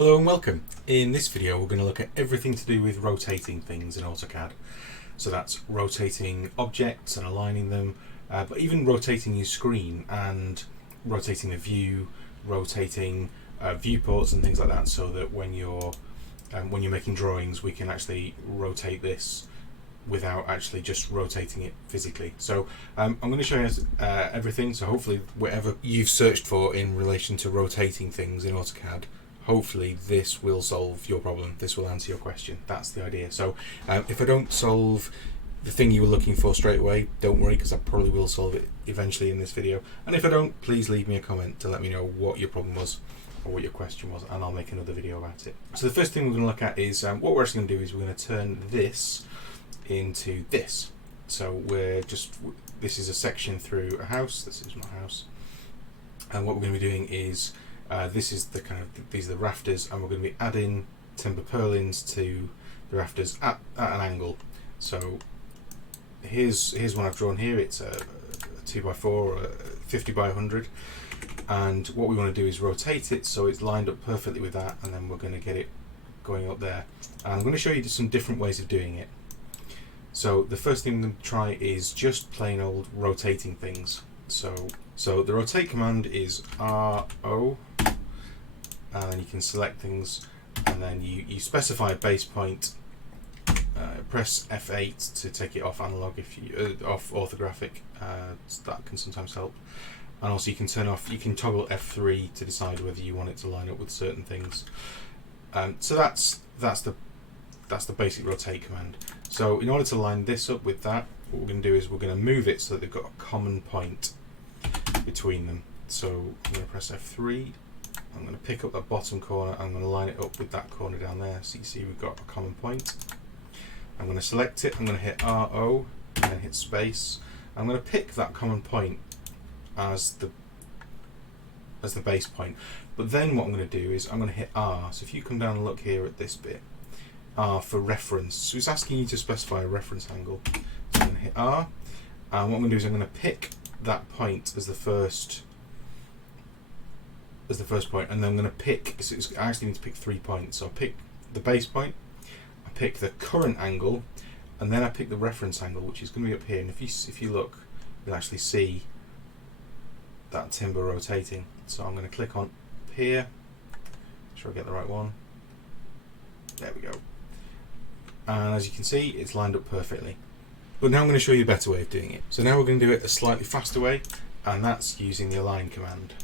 Hello and welcome. In this video we're going to look at everything to do with rotating things in AutoCAD. So that's rotating objects and aligning them, but even rotating your screen and rotating the view, rotating viewports and things like that, so that when you're making drawings we can actually rotate this without actually just rotating it physically. So I'm going to show you everything, so hopefully whatever you've searched for in relation to rotating things in AutoCAD, hopefully this will solve your problem, this will answer your question. That's the idea. So if I don't solve the thing you were looking for straight away, don't worry, because I probably will solve it eventually in this video. And if I don't, please leave me a comment to let me know what your problem was or what your question was, and I'll make another video about it. So the first thing we're going to look at is what we're actually going to do is we're going to turn this into this. So this is a section through a house. This is my house, and what we're going to be doing is these are the rafters, and we're going to be adding timber purlins to the rafters at an angle. So here's one I've drawn here. It's a 2x4 or a 50 by 100, and what we want to do is rotate it so it's lined up perfectly with that, and then we're going to get it going up there. And I'm going to show you some different ways of doing it. So the first thing I'm going to try is just plain old rotating things. So the rotate command is RO, and you can select things, and then you specify a base point. Press F8 to take it off analog, off orthographic. That can sometimes help. And also you can toggle F3 to decide whether you want it to line up with certain things. So that's the basic rotate command. So in order to line this up with that, what we're going to do is we're going to move it so that they've got a common point between them. So I'm going to press F3. I'm going to pick up that bottom corner. I'm going to line it up with that corner down there. So you see we've got a common point. I'm going to select it. I'm going to hit RO and then hit space. I'm going to pick that common point as the base point. But then what I'm going to do is I'm going to hit R. So if you come down and look here at this bit, R for reference. So it's asking you to specify a reference angle. So I'm going to hit R, and what I'm going to do is I'm going to pick that point as the first point, and then I'm going to pick. So I actually need to pick 3 points. So I pick the base point, I pick the current angle, and then I pick the reference angle, which is going to be up here. And if you look, you'll actually see that timber rotating. So I'm going to click on up here. Make sure I get the right one. There we go. And as you can see, it's lined up perfectly. But now I'm going to show you a better way of doing it. So now we're going to do it a slightly faster way, and that's using the align command.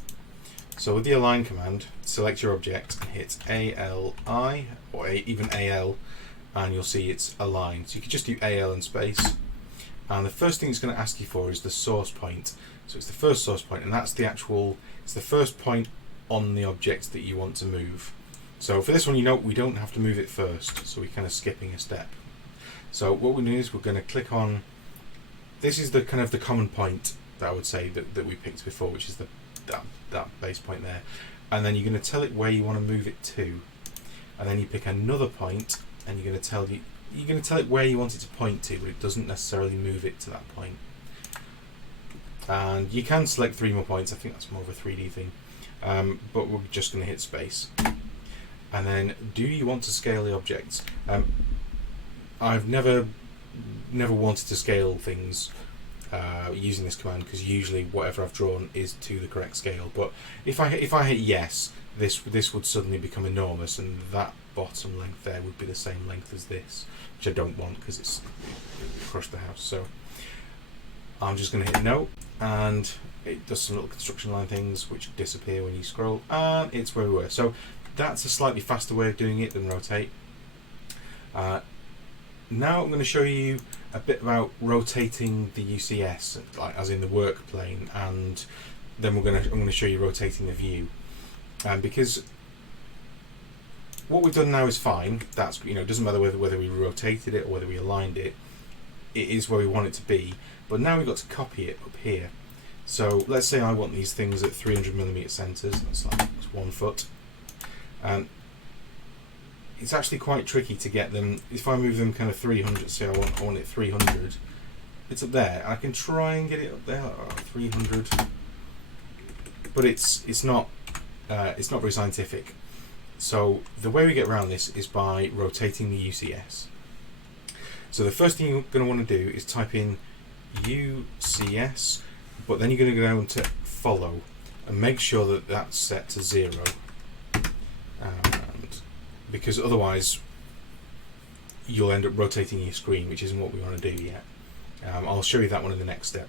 So with the align command, select your object and hit ALI, or even AL, and you'll see it's aligned. So you can just do AL and space. And the first thing it's going to ask you for is the source point. So it's the first source point, and it's the first point on the object that you want to move. So for this one, we don't have to move it first, so we're kind of skipping a step. So what we're going to do is we're going to click on, this is the kind of the common point that I would say that we picked before, which is that base point there. And then you're going to tell it where you want to move it to. And then you pick another point, and you're going to tell it where you want it to point to, but it doesn't necessarily move it to that point. And you can select 3 more points. I think that's more of a 3D thing. But we're just going to hit space. And then, do you want to scale the objects? I've never wanted to scale things using this command, because usually whatever I've drawn is to the correct scale. But if I hit yes, this would suddenly become enormous, and that bottom length there would be the same length as this, which I don't want because it would crush the house. So I'm just going to hit no, and it does some little construction line things which disappear when you scroll, and it's where we were. So that's a slightly faster way of doing it than rotate. Now I'm going to show you a bit about rotating the UCS, as in the work plane, and then I'm going to show you rotating the view. Because what we've done now is fine. That's, it doesn't matter whether we rotated it or whether we aligned it. It is where we want it to be. But now we've got to copy it up here. So let's say I want these things at 300mm centers. That's 1 foot. It's actually quite tricky to get them. If I move them kind of 300, say I want it 300, it's up there. I can try and get it up there, 300, but it's not very scientific. So the way we get around this is by rotating the UCS. So the first thing you're going to want to do is type in UCS, but then you're going to go down to follow and make sure that that's set to 0, and because otherwise you'll end up rotating your screen, which isn't what we want to do yet. I'll show you that one in the next step.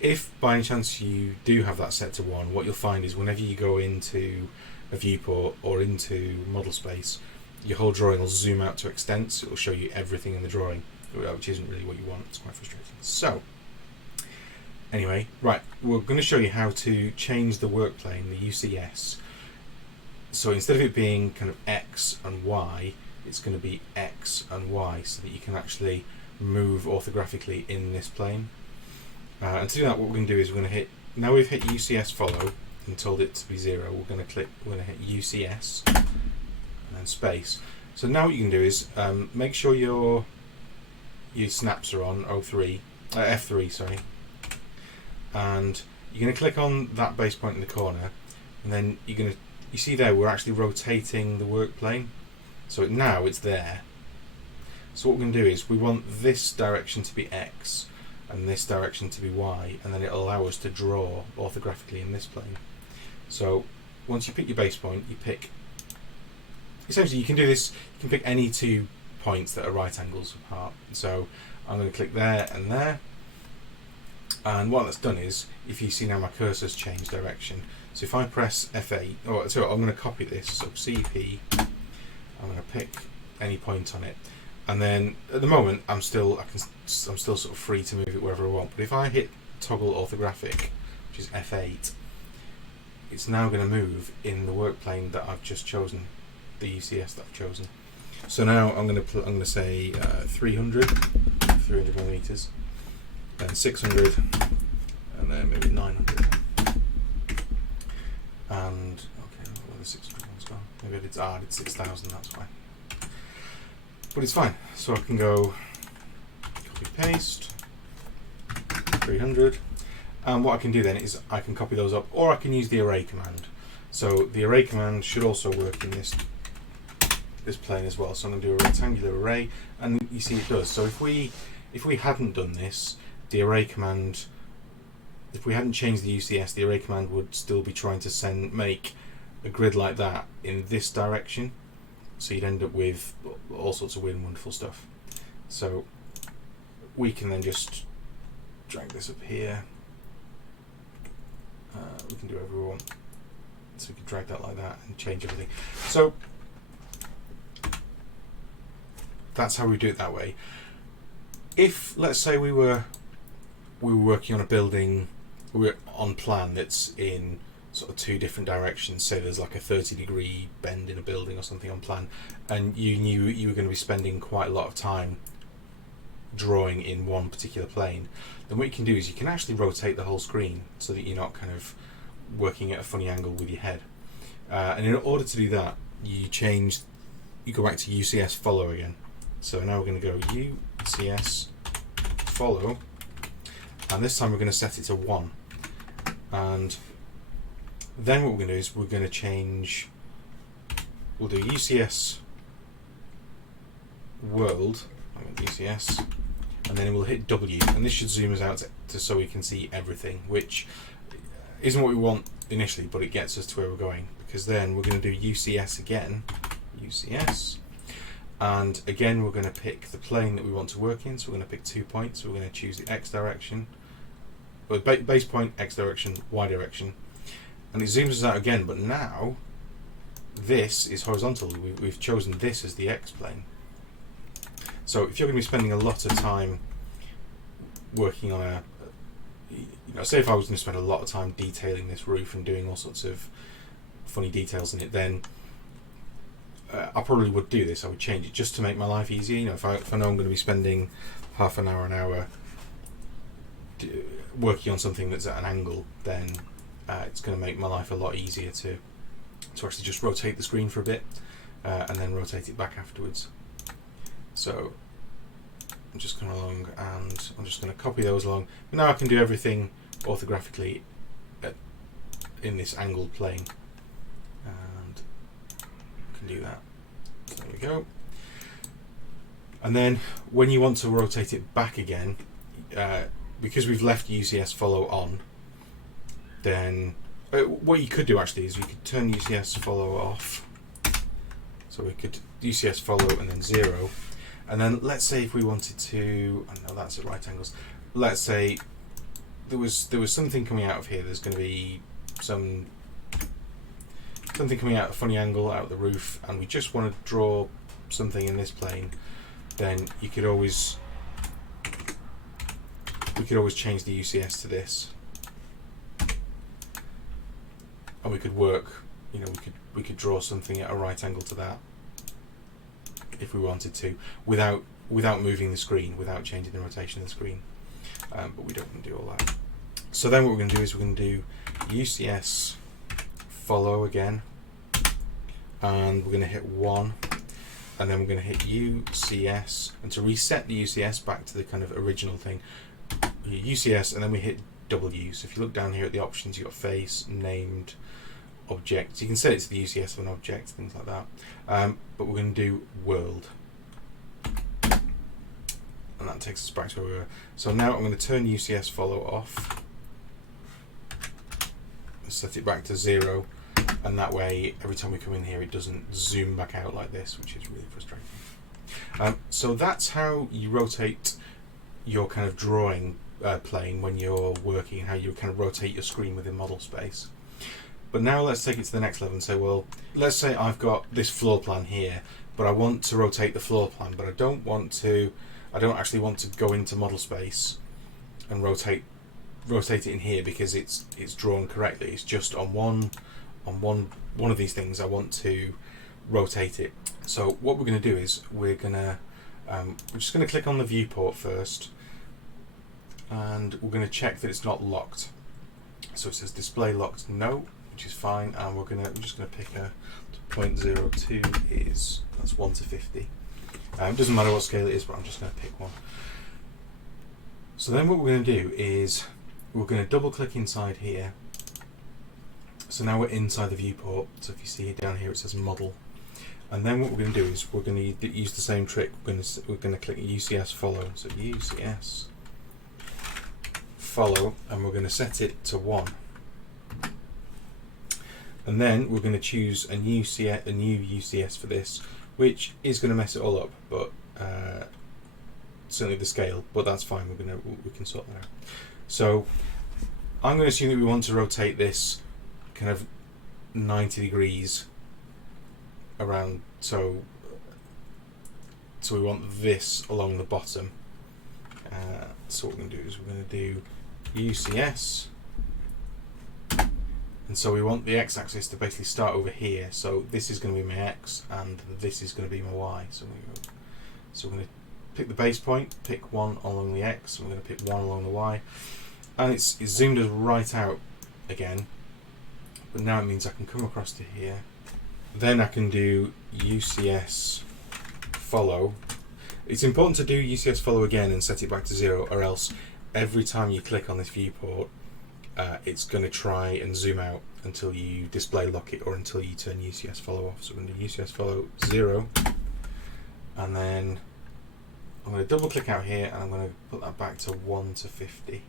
If by any chance you do have that set to 1, what you'll find is whenever you go into a viewport or into model space, your whole drawing will zoom out to extents. It will show you everything in the drawing, which isn't really what you want. It's quite frustrating. So anyway, right, we're going to show you how to change the work plane, the UCS. So instead of it being kind of X and Y, it's going to be X and Y, so that you can actually move orthographically in this plane. And to do that, what we're going to do is we're going to hit, now we've hit UCS follow and told it to be 0, we're going to hit UCS and then space. So now what you can do is make sure your snaps are on F3, sorry. And you're going to click on that base point in the corner, and then you see there we're actually rotating the work plane. So now it's there. So what we're going to do is we want this direction to be X and this direction to be Y, and then it'll allow us to draw orthographically in this plane. So once you pick your base point, you pick, essentially you can do this, you can pick any 2 points that are right angles apart. So I'm going to click there and there. And what that's done is, if you see now my cursor's changed direction. So if I press F8, so I'm going to copy this, so CP, I'm going to pick any point on it, and then at the moment I'm still sort of free to move it wherever I want. But if I hit toggle orthographic, which is F8, it's now going to move in the work plane that I've just chosen, the UCS that I've chosen. So now I'm going to say 300 millimeters. Then 600, and then maybe 900. And okay, where the 600 one's gone? Maybe I did 6,000. That's fine. But it's fine. So I can go copy paste 300, and what I can do then is I can copy those up, or I can use the array command. So the array command should also work in this plane as well. So I'm going to do a rectangular array, and you see it does. So if we hadn't done this, the array command, if we hadn't changed the UCS, the array command would still be trying to make a grid like that in this direction. So you'd end up with all sorts of weird and wonderful stuff. So we can then just drag this up here. We can do whatever we want. So we can drag that like that and change everything. So that's how we do it that way. If, let's say, we were working on a building, we were on plan that's in sort of 2 different directions, say there's like a 30-degree bend in a building or something on plan, and you knew you were going to be spending quite a lot of time drawing in one particular plane, then what you can do is you can actually rotate the whole screen so that you're not kind of working at a funny angle with your head. And in order to do that, you go back to UCS follow again. So now we're going to go UCS follow, and this time we're going to set it to 1. And then what we're going to do is we're going to change, we'll do UCS world, UCS, and then we'll hit W, and this should zoom us out to so we can see everything, which isn't what we want initially, but it gets us to where we're going, because then we're going to do UCS again, UCS, and again we're going to pick the plane that we want to work in. So we're going to pick 2 points. So we're going to choose the X direction, or base point, X direction, Y direction, and it zooms us out again, but now this is horizontal. We've chosen this as the X plane. So if you're going to be spending a lot of time working on say if I was going to spend a lot of time detailing this roof and doing all sorts of funny details in it, then I probably would do this. I would change it just to make my life easier. If I know I'm going to be spending half an hour, working on something that's at an angle, then it's going to make my life a lot easier to actually just rotate the screen for a bit and then rotate it back afterwards. So I'm just going along, and I'm just going to copy those along. But now I can do everything orthographically in this angled plane. And can do that. There we go. And then when you want to rotate it back again, because we've left UCS follow on, then what you could do actually is we could turn UCS follow off. So we could UCS follow and then 0. And then let's say if we wanted to, I know that's at right angles. Let's say there was something coming out of here. There's going to be something coming out at a funny angle out of the roof, and we just want to draw something in this plane. Then we could always change the UCS to this, and we could work. You know, we could draw something at a right angle to that if we wanted to, without moving the screen, without changing the rotation of the screen. But we don't want to do all that. So then what we're going to do is we're going to do UCS follow again, and we're going to hit 1, and then we're going to hit UCS, and to reset the UCS back to the kind of original thing, UCS, and then we hit W. So if you look down here at the options, you've got face, named, object. So you can set it to the UCS of an object, things like that. But we're going to do world, and that takes us back to where we were. So now I'm going to turn UCS follow off, set it back to 0, and that way every time we come in here it doesn't zoom back out like this, which is really frustrating. So that's how you rotate your kind of drawing plane when you're working, and how you kind of rotate your screen within model space. But now let's take it to the next level and say, well, let's say I've got this floor plan here, but I want to rotate the floor plan, but I don't actually want to go into model space and rotate it in here because it's drawn correctly. It's just on one of these things I want to rotate it. So what we're going to do is we're just going to click on the viewport first, and we're going to check that it's not locked. So it says display locked no, which is fine, and we're just going to pick a 0.02 that's 1 to 50. It doesn't matter what scale it is, but I'm just going to pick one. So then what we're going to do is we're going to double click inside here. So now we're inside the viewport. So if you see down here it says model, and then what we're going to do is we're going to use the same trick. We're going to click UCS follow. So UCS follow, and we're going to set it to 1. And then we're going to choose a new UCS for this, which is going to mess it all up, but certainly the scale. But that's fine. We can sort that out. So I'm going to assume that we want to rotate this kind of 90 degrees around. So we want this along the bottom. So what we're going to do is we're going to do UCS. And so we want the x-axis to basically start over here. So this is going to be my x, and this is going to be my y. So we're going to pick the base point, pick 1 along the x, and we're going to pick 1 along the y. And it's zoomed us right out again. But now it means I can come across to here. Then I can do UCS follow. It's important to do UCS follow again and set it back to 0, or else every time you click on this viewport, it's going to try and zoom out until you display lock it, or until you turn UCS follow off. So we're going to do UCS follow 0, and then I'm going to double click out here, and I'm going to put that back to 1 to 50.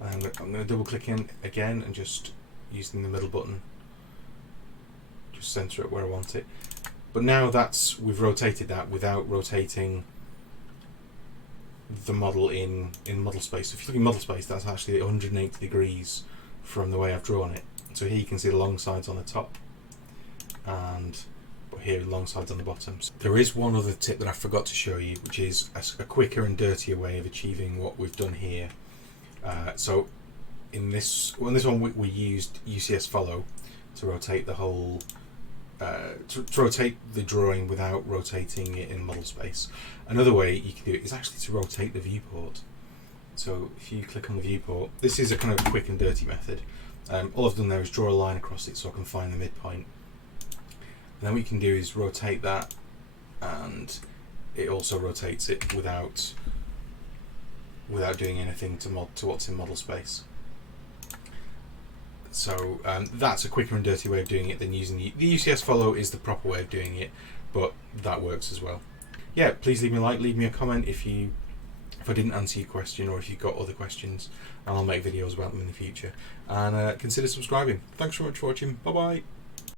I'm going to double click in again and just using the middle button, just center it where I want it. But now we've rotated that without rotating the model in model space. So if you look in model space, that's actually 180 degrees from the way I've drawn it. So here you can see the long sides on the top, but here long sides on the bottom. So there is one other tip that I forgot to show you, which is a quicker and dirtier way of achieving what we've done here. So in this one we used UCS follow to rotate the whole to rotate the drawing without rotating it in model space. Another way you can do it is actually to rotate the viewport. So if you click on the viewport, this is a kind of quick and dirty method. All I've done there is draw a line across it so I can find the midpoint. And then what you can do is rotate that, and it also rotates it without without doing anything to what's in model space. So that's a quicker and dirty way of doing it than using the UCS follow is the proper way of doing it, but that works as well. Yeah, please leave me a like, leave me a comment if I didn't answer your question, or if you've got other questions, and I'll make videos about them in the future. And consider subscribing. Thanks so much for watching. Bye bye.